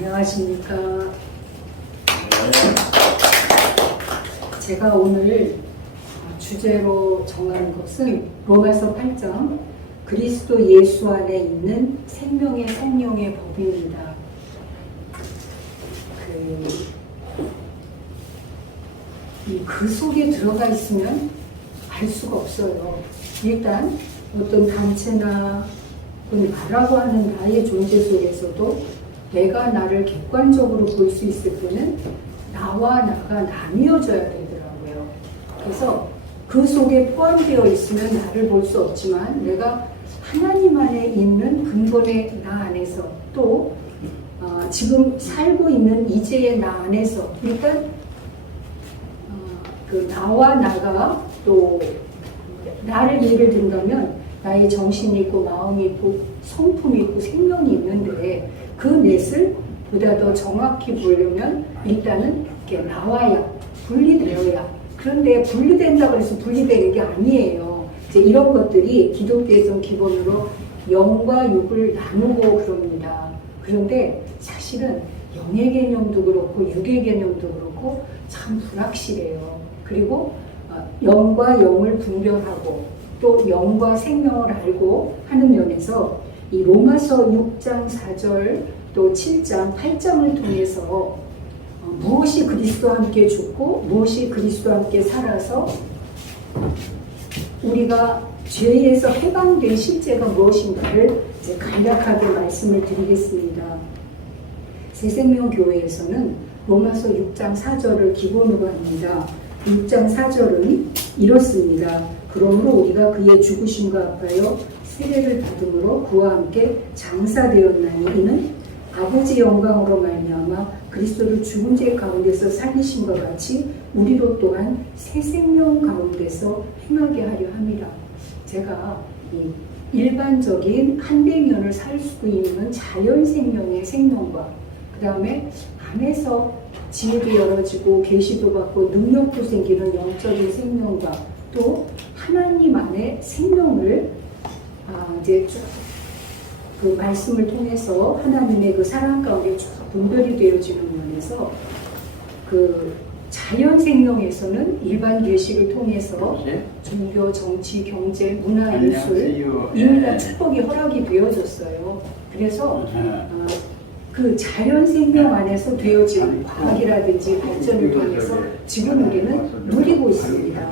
안녕하십니까. 제가 오늘 주제로 정한 것은 로마서 8장 그리스도 예수 안에 있는 생명의 성령의 법입니다. 그 속에 들어가 있으면 알 수가 없어요. 일단 어떤 단체나 나라고 하는 나의 존재 속에서도 내가 나를 객관적으로 볼 수 있을 때는 나와 나가 나뉘어져야 되더라고요. 그래서 그 속에 포함되어 있으면 나를 볼 수 없지만 내가 하나님 안에 있는 근본의 나 안에서 또 지금 살고 있는 이제의 나 안에서 일단 그 나와 나가 또 나를 예를 든다면 나의 정신이 있고 마음이 있고 성품이 있고 생명이 있는데 그 넷을 보다 더 정확히 보려면 일단은 이렇게 나와야 분리되어야. 그런데 분리된다고 해서 분리되는 게 아니에요. 이제 이런 것들이 기독교에서는 기본으로 영과 육을 나누고 그럽니다. 그런데 사실은 영의 개념도 그렇고 육의 개념도 그렇고 참 불확실해요. 그리고 영과 영을 분별하고 또 영과 생명을 알고 하는 면에서 이 로마서 6장 4절 또 7장 8장을 통해서 무엇이 그리스도와 함께 죽고 무엇이 그리스도와 함께 살아서 우리가 죄에서 해방된 실제가 무엇인가를 이제 간략하게 말씀을 드리겠습니다. 새생명교회에서는 로마서 6장 4절을 기본으로 합니다. 6장 4절은 이렇습니다. 그러므로 우리가 그의 죽으심과 합하여 세례를 받음으로 그와 함께 장사되었나니 이는 아버지 영광으로 말미암아 그리스도를 죽은 자 가운데서 살리심과 같이 우리로 또한 새 생명 가운데서 행하게 하려 함이라. 제가 이 일반적인 한대면을 살 수 있는 자연 생명의 생명과 그 다음에 안에서 지혜도 열어지고 계시도 받고 능력도 생기는 영적인 생명과 또 하나님 안에 생명을 이제 쭉 그 말씀을 통해서 하나님의 그 사랑 가운데 쭉 분별이 되어지는 면에서 그 자연 생명에서는 일반 계시를 통해서 종교, 정치, 경제, 문화, 예술 이미 다 축복이 허락이 되어졌어요. 그래서 그 자연 생명 안에서 되어진 과학이라든지 발전을 통해서 지금 우리는 누리고 있습니다.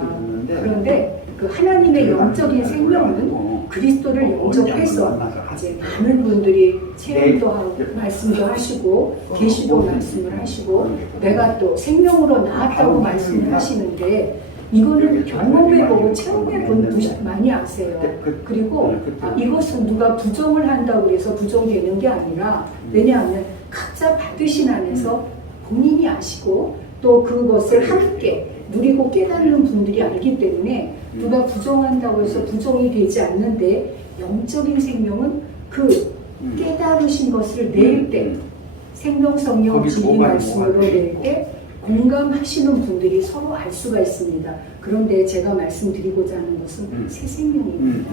그런데 그 하나님의 영적인 생명은 그리스도를 영접해서 이제 많은 분들이 체험도 하고 말씀도 하시고 계시도 말씀을 하시고 내가 또 생명으로 나았다고 말씀을 하시는데 이거는 경험해보고 체험해본 분이 많이 아세요. 그리고 이것은 누가 부정을 한다고 해서 부정되는 게 아니라 왜냐하면 각자 받으신 안에서 본인이 아시고 또 그것을 함께 누리고 깨닫는 분들이 알기 때문에 누가 부정한다고 해서 부정이 되지 않는데 영적인 생명은 그 깨달으신 것을 낼 때 생명성령 진리 말씀으로 낼 때 공감하시는 분들이 서로 알 수가 있습니다. 그런데 제가 말씀드리고자 하는 것은 새 생명입니다.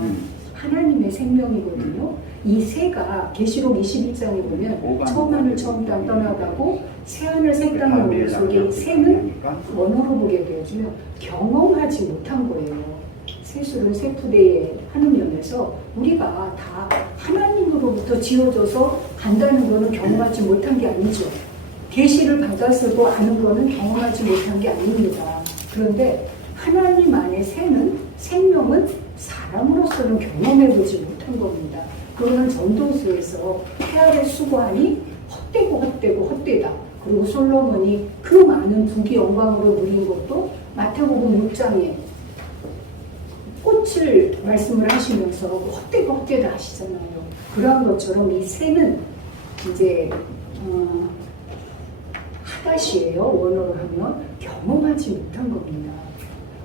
하나님의 생명이거든요. 이 새가 계시록 21장에 보면 처음 하늘 처음 땅 떠나가고 새 하늘 새 땅을 오는 속에 새는 언어로 보게 되어지면 경험하지 못한 거예요. 세술은 세푸대에 하는 면에서 우리가 다 하나님으로부터 지어져서 간다는 거는 경험하지 못한 게 아니죠. 계시를 받았어도 아는 거는 경험하지 못한 게 아닙니다. 그런데 하나님 안에 새는 생명은 사람으로서는 경험해보지 못한 겁니다. 그거는 전도서에서 태아를 수고하니 헛되다. 그리고 솔로몬이 그 많은 부귀 영광으로 누린 것도 마태복음 6장에 꽃을 말씀을 하시면서 헛되다 하시잖아요. 그러한 것처럼 이 새는 이제 하다시예요. 원어로 하면 경험하지 못한 겁니다.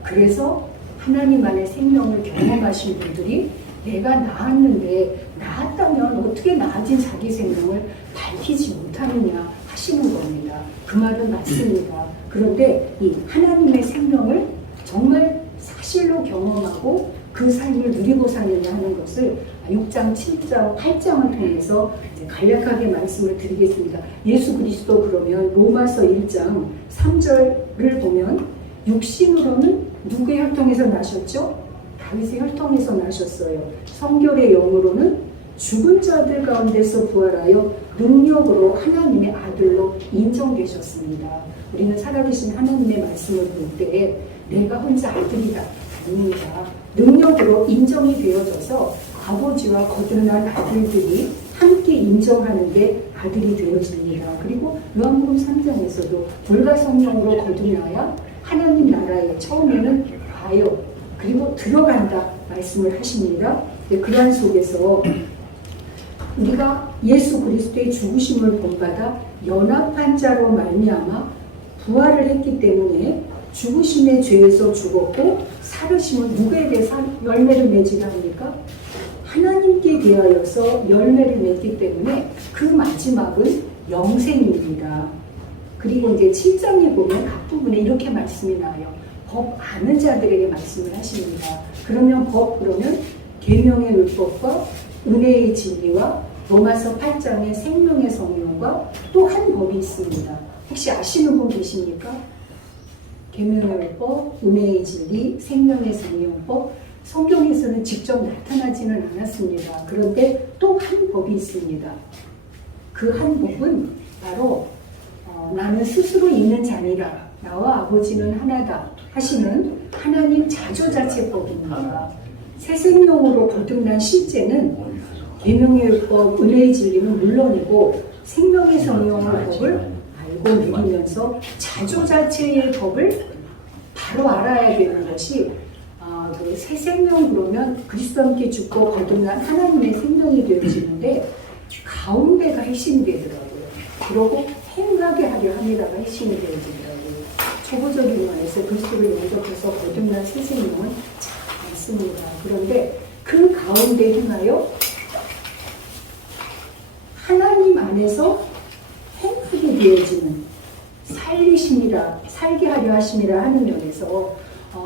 그래서 하나님 안의 생명을 경험하신 분들이 내가 나았는데 나았다면 어떻게 나아진 자기 생명을 밝히지 못하느냐 하시는 겁니다. 그 말은 맞습니다. 그런데 이 하나님의 생명을 정말 사실로 경험하고 그 삶을 누리고 사느냐 하는 것을 6장, 7장, 8장을 통해서 이제 간략하게 말씀을 드리겠습니다. 예수 그리스도 그러면 로마서 1장 3절을 보면 육신으로는 누구의 혈통에서 나셨죠? 다윗의 혈통에서 나셨어요. 성결의 영으로는 죽은 자들 가운데서 부활하여 능력으로 하나님의 아들로 인정되셨습니다. 우리는 살아계신 하나님의 말씀을 볼 때 내가 혼자 아들이다 아닙니다. 능력으로 인정이 되어져서 아버지와 거듭난 아들들이 함께 인정하는 게 아들이 되어집니다. 그리고 요한복음 3장에서도 불과 성령으로 거듭나야 하나님 나라에 처음에는 가요. 그리고 들어간다 말씀을 하십니다. 그러한 속에서 우리가 예수 그리스도의 죽으심을 본받아 연합한 자로 말미암아 부활을 했기 때문에 죽으심의 죄에서 죽었고 살으심은 누구에 대해 열매를 맺으라 합니까? 하나님께 대하여서 열매를 맺기 때문에 그 마지막은 영생입니다. 그리고 이제 7장에 보면 앞부분에 이렇게 말씀이 나와요. 법 아는 자들에게 말씀을 하십니다. 그러면 계명의 율법과 은혜의 진리와 로마서 8장의 생명의 성령과 또 한 법이 있습니다. 혹시 아시는 분 계십니까? 계명의 율법, 은혜의 진리, 생명의 성령법. 성경에서는 직접 나타나지는 않았습니다. 그런데 또 한 법이 있습니다. 그 한 법은 바로 나는 스스로 있는 자니라 나와 아버지는 하나다 하시는 하나님 자조자체법입니다. 새 생명으로 거듭난 실제는 계명의 율법, 은혜의 진리는 물론이고 생명의 성령의 법을 알고 누리면서 자조자체의 법을 바로 알아야 되는 것이 그 새 생명 그러면 그리스도와 함께 죽고 거듭난 하나님의 생명이 되어지는데 가운데가 핵심이 되더라고요. 그러고 행하게 하려 함이라가 핵심이 되어지더라고요. 초보적인 면에서 그리스도를 영접해서 거듭난 새 생명은 잘 않습니다. 그런데 그 가운데 행하여 하나님 안에서 행하게 되어지는 살게 하려 하심이라 하는 면에서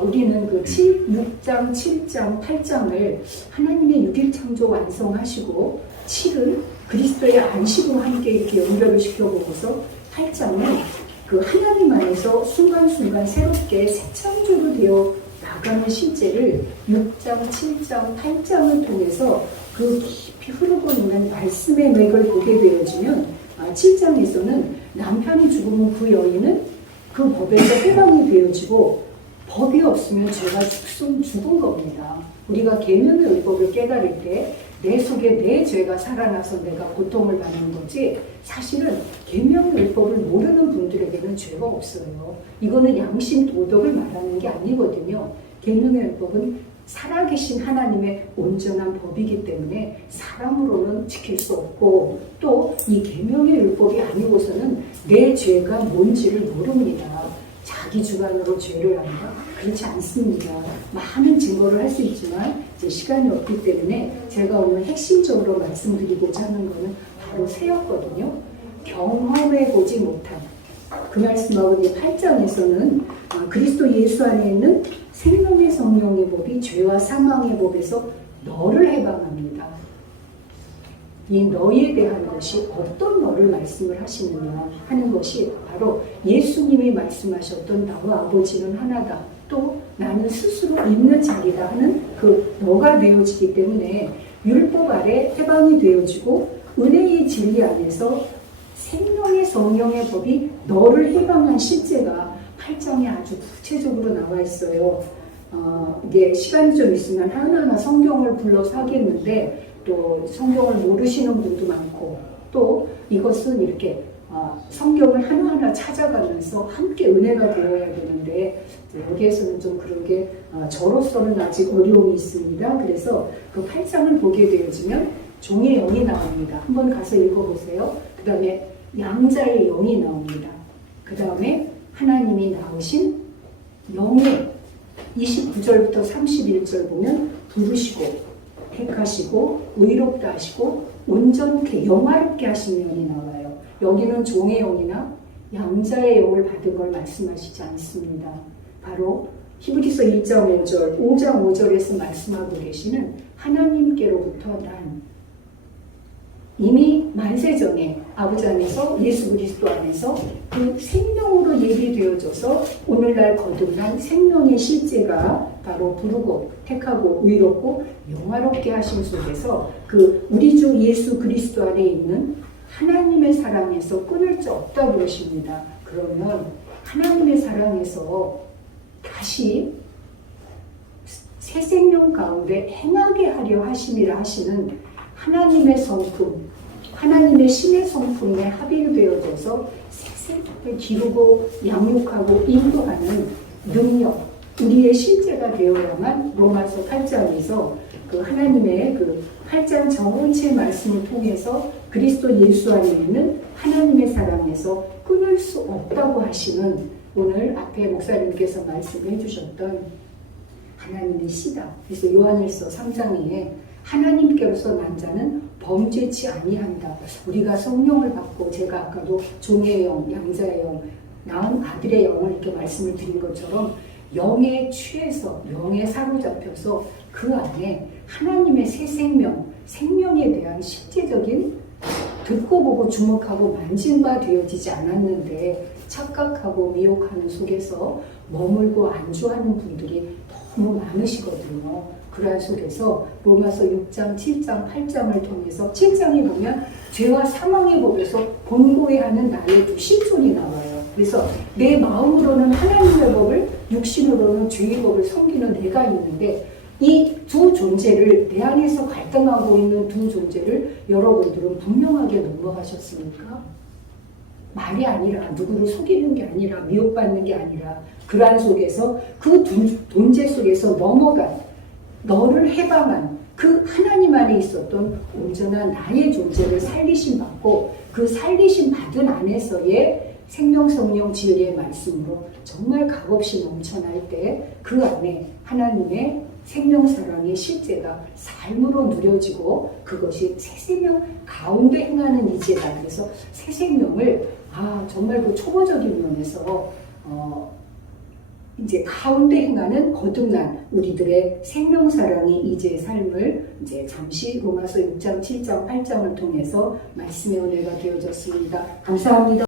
우리는 그 6장, 7장, 8장을 하나님의 6일 창조 완성하시고 7을 그리스도의 안식으로 함께 이렇게 연결을 시켜보고서 8장은 그 하나님 안에서 순간순간 새롭게 새 창조로 되어 나가는 실제를 6장, 7장, 8장을 통해서 그 깊이 흐르고 있는 말씀의 맥을 보게 되어지면 7장에서는 남편이 죽으면 그 여인은 그 법에서 해방이 되어지고 법이 없으면 죄가 죽은 겁니다. 우리가 계명의 율법을 깨달을 때 내 속에 내 죄가 살아나서 내가 고통을 받는 거지 사실은 계명의 율법을 모르는 분들에게는 죄가 없어요. 이거는 양심 도덕을 말하는 게 아니거든요. 계명의 율법은 살아계신 하나님의 온전한 법이기 때문에 사람으로는 지킬 수 없고 또 이 계명의 율법이 아니고서는 내 죄가 뭔지를 모릅니다. 자기 주관으로 죄를 한다? 그렇지 않습니다. 많은 증거를 할 수 있지만 이제 시간이 없기 때문에 제가 오늘 핵심적으로 말씀드리고자 하는 것은 바로 새였거든요. 경험해보지 못한 그 말씀하고 이제 8장에서는 그리스도 예수 안에 있는 생명의 성령의 법이 죄와 사망의 법에서 너를 해방합니다. 이 너에 대한 것이 어떤 너를 말씀을 하시느냐 하는 것이 바로 예수님이 말씀하셨던 나와 아버지는 하나다. 또 나는 스스로 있는 자리다 하는 그 너가 되어지기 때문에 율법 아래 해방이 되어지고 은혜의 진리 안에서 생명의 성령의 법이 너를 해방한 실제가 8장에 아주 구체적으로 나와 있어요. 이게 시간이 좀 있으면 하나하나 성경을 불러서 하겠는데 또 성경을 모르시는 분도 많고 또 이것은 이렇게 성경을 하나하나 찾아가면서 함께 은혜가 되어야 되는데 여기에서는 좀 그런 게 저로서는 아직 어려움이 있습니다. 그래서 그 8장을 보게 되어지면 종의 영이 나옵니다. 한번 가서 읽어보세요. 그 다음에 양자의 영이 나옵니다. 그 다음에 하나님이 나오신 영의 29절부터 31절 보면 부르시고 택하시고 의롭다 하시고 온전케 영화롭게 하신 면이 나와요. 여기는 종의 영이나 양자의 영을 받은 걸 말씀하시지 않습니다. 바로 히브리서 1장 5절, 5장 5절에서 말씀하고 계시는 하나님께로부터 난 이미 만세전에 아버지 안에서 예수 그리스도 안에서 그 생명으로 예비되어져서 오늘날 거듭난 생명의 실제가 바로 부르고 택하고 의롭고 영화롭게 하신 속에서 그 우리 주 예수 그리스도 안에 있는 하나님의 사랑에서 끊을 수 없다고 그러십니다. 그러면 하나님의 사랑에서 다시 새 생명 가운데 행하게 하려 하심이라 하시는 하나님의 성품, 하나님의 신의 성품에 합일되어져서 새 생명을 기르고 양육하고 인도하는 능력, 우리의 실제가 되어야만 로마서 8장에서 그 하나님의 그 8장 전체 말씀을 통해서 그리스도 예수 안에 있는 하나님의 사랑에서 끊을 수 없다고 하시는 오늘 앞에 목사님께서 말씀해 주셨던 하나님의 씨다. 그래서 요한일서 3장에 하나님께로서 난 자는 범죄치 아니한다. 우리가 성령을 받고 제가 아까도 종의 영, 양자의 영, 낳은 아들의 영을 이렇게 말씀을 드린 것처럼 영에 취해서 영에 사로잡혀서 그 안에 하나님의 새 생명, 생명에 대한 실제적인 듣고 보고 주목하고 만진 바 되어지지 않았는데 착각하고 미혹하는 속에서 머물고 안주하는 분들이 너무 많으시거든요. 그러한 속에서 로마서 6장, 7장, 8장을 통해서 7장에 보면 죄와 사망의 법에서 본고해하는 나의 두 실존이 나와요. 그래서 내 마음으로는 하나님의 법을, 육신으로는 죄의 법을 섬기는 내가 있는데 이 두 존재를, 내 안에서 갈등하고 있는 두 존재를 여러분들은 분명하게 넘어가셨습니까? 말이 아니라, 누구를 속이는 게 아니라, 미혹받는 게 아니라, 그러한 속에서 그 존재 속에서 넘어간, 너를 해방한 그 하나님 안에 있었던 온전한 나의 존재를 살리심 받고 그 살리심 받은 안에서의 생명 성령 진리의 말씀으로 정말 값없이 넘쳐날 때 그 안에 하나님의 생명 사랑의 실제가 삶으로 누려지고 그것이 새 생명 가운데 행하는 이제다. 그래서 새 생명을 정말 그 초보적인 면에서 이제 가운데 행하는 거듭난 우리들의 생명 사랑의 이제의 삶을 이제 잠시 로마서 6장, 7장, 8장을 통해서 말씀의 은혜가 되어졌습니다. 감사합니다.